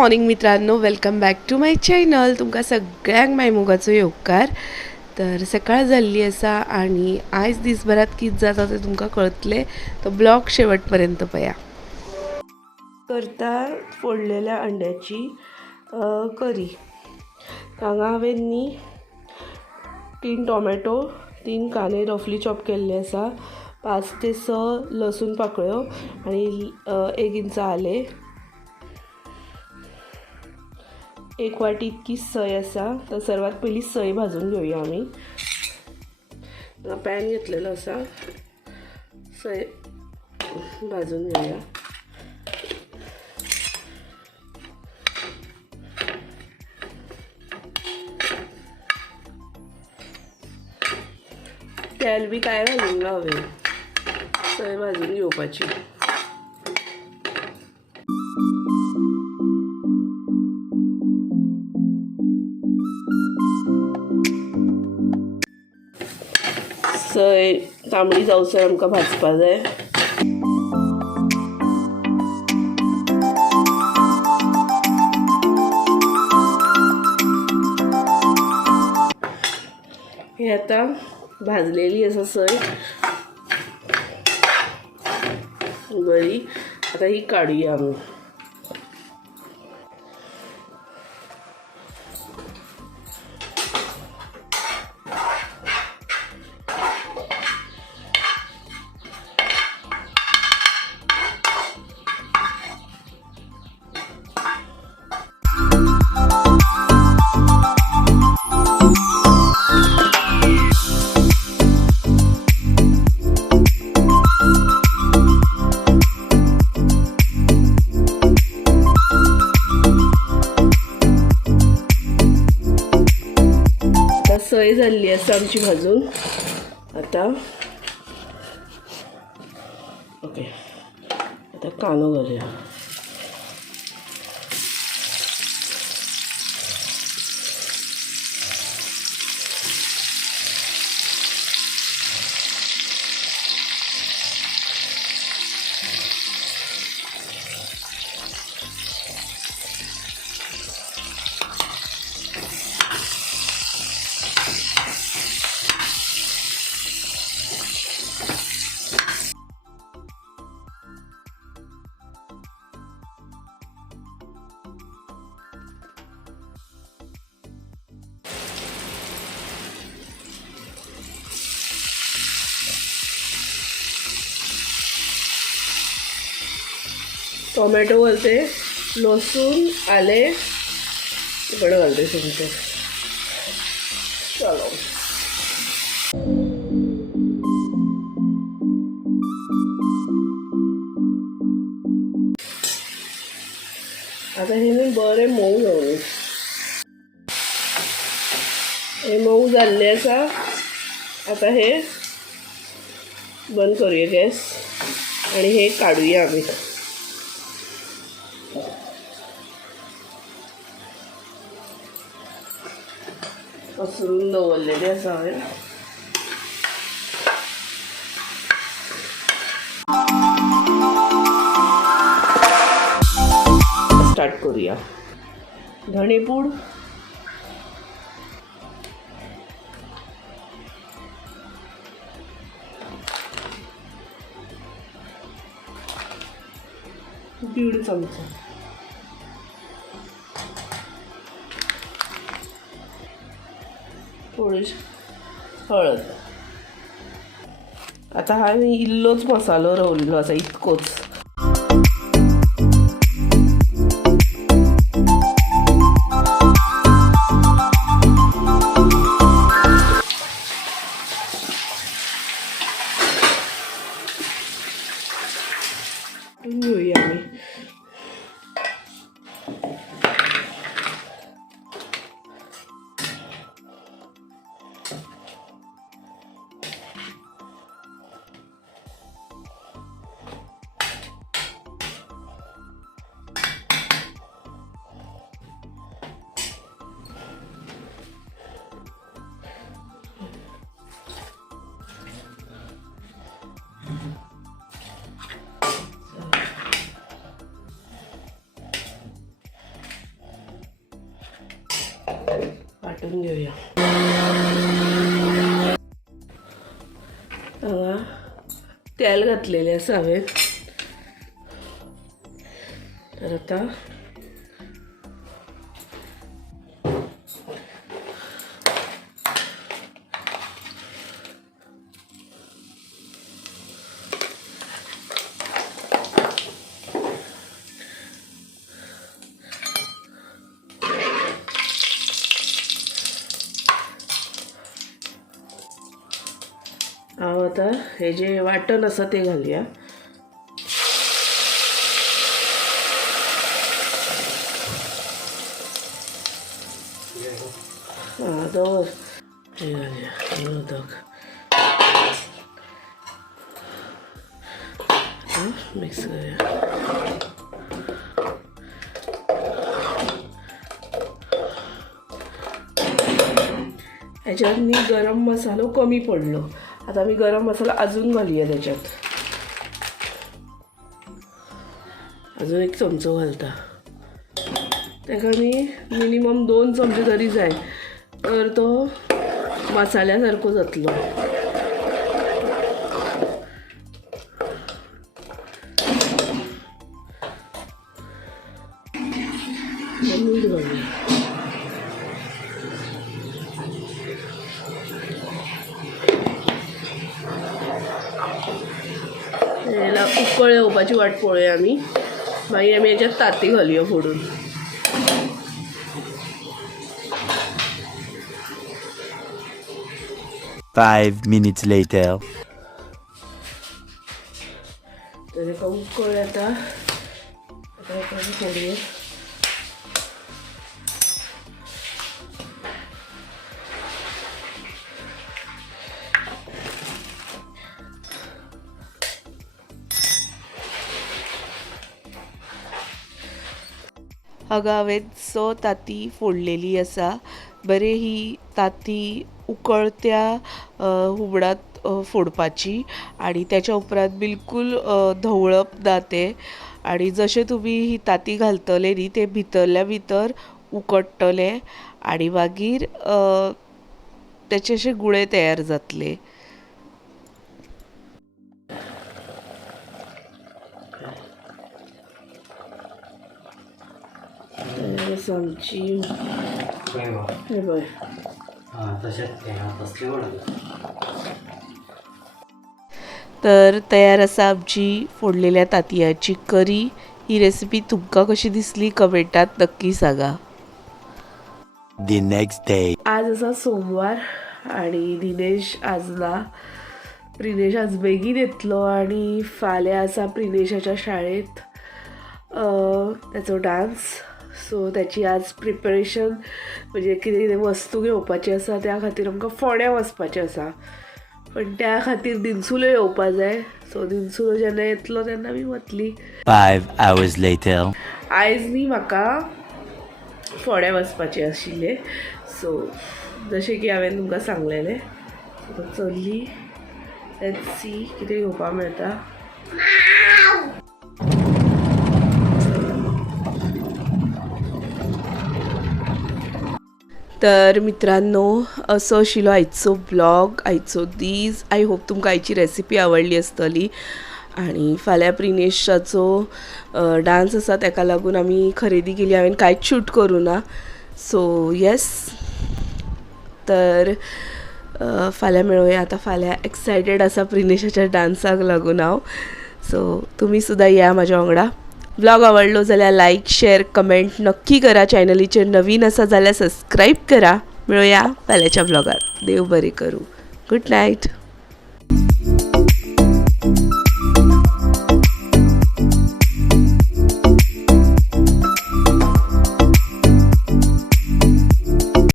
Morning मित्रांनो welcome back to my channel तुमकां सगळ्यांक मायमुगाचो येवकार तर सकाळ जाल्ली आसा आणि आयज दिसभरात कित जाता तें तुमकां कळटलें तो ब्लॉग शेवटपर्यंत पया. करता फोडलेल्या अंड्याची करी. हांगा हांवें न्ही तीन टोमॅटो तीन कांदे रफली चॉप केल्ले आसा पांच ते स लसूण पाकळ्यो आनी एक इंच आले. एक वाटी इतकी सय आसा तर सर्वात पयली सय भाजून घेवया आमी पॅन घेतलेलो आसा सय भाजून घेवया तेल बी काय घालूंक ना हांवें सय भाजून घेवपाची सय तांबडी जावसर आमकां भाजपा जाय हे आता भाजलेली आसा सय बरी आता ही काढूया आमी सय असं आसा आमची भाजून. आता. ओके. आता कानो घालूया. टोमॅटो घालते लसूण आले इकडं घालते तुमचे. चलो. आता हे मी बरे मऊ घेवन हे मऊ झाले असा आता हे बंद करूया गॅस आणि हे काढूया आम्ही. पसरून दवरलेले आसा हांवें स्टार्ट करूया. धणेपूड दीड चमचा. थोडीशी हळद. आता हा मी इल्लोच मसालो रवलेलो आसा इतकोच. वाटून घेऊया हांगा तेल घातलेले आसा हांवें तर आता आतां हे जे वाटण आसा तें घालया. आं दवर हे घालया. उदक मिक्स करूया. याच्यात मी गरम मसालो कमी पडलो. आता मी गरम मसाला अजून घालूया त्याच्यात. अजून एक चमचो घालता. ताका मी मिनिमम दोन चमचे तरी जाय तर तो मसाल्या सारको जातलो. मीठ घालूया उकळ येवपाची वाट पळोवया आमी मागीर आमी हेच्यात ताती घालुया फोडून. Five minutes later. तर उकळ येता फोडूया. हांगा हांवें स ताती फोडलेली आसा बरे ही ताती उकळत्या हुबडात फोडपाची आणि त्याच्या उपरांत बिलकूल धवळप ना तें आणि जशें तुमी ही ताती घालतले न्ही ते भितरल्या भितर उकडटले आणि मागीर अ, त्याचे अशे गुळे तयार जातले. आमची हे बघ. तसले वाटत तर तयार आसा आमची फोडलेल्या तांतयाची करी. ही रेसिपी तुमकां कशी दिसली कमेंटात नक्की सांगा. The next day. आज असा सोमवार आणि दिनेश आज ना प्रिनेश आज बेगीन येतलो आणि फाल्यां आसा प्रिनेशाच्या शाळेत अ, त्याचो डान्स सो त्याची आज प्रिपरेशन म्हणजे कितें कितें वस्तू घेवपाची आसा त्या खातीर आमकां फोंड्या वचपाचें आसा पण त्या खातीर दिनसुलो येवपा जाय. सो दिनसुलो जेन्ना येतलो तेन्ना मी वतली. Five hours later. आयज न्ही म्हाका फोड्या वचपाचें आशिल्लें. सो जशें की हांवें तुमकां सांगलेलें. सो चल्ली. सी कितें घेवपा मेळटा. तर मित्रांनो असो आशिल्लो आयचो ब्लॉग आयचो दीस. आय होप तुमकां आयची रेसिपी आवडली आसतली आणि फाल्यां प्रिनेशाचो डान्स आसा ताका लागून आमी खरेदी केली. हांवें कांयच शूट करूं ना? सो येस तर फाल्यां मेळुया. आतां फाल्यां एक्सायटेड आसा प्रिनेशाच्या डान्साक लागून हांव सो तुमी सुद्दां या म्हाज्या वांगडा ब्लॉग आवडलो जाल्यार लाईक शेअर कमेंट नक्की करा. चॅनलीचेर नवीन आसा जाल्यार सबस्क्राईब करा. मेळुया फाल्यांच्या ब्लॉगार देव बरें करूं. Good night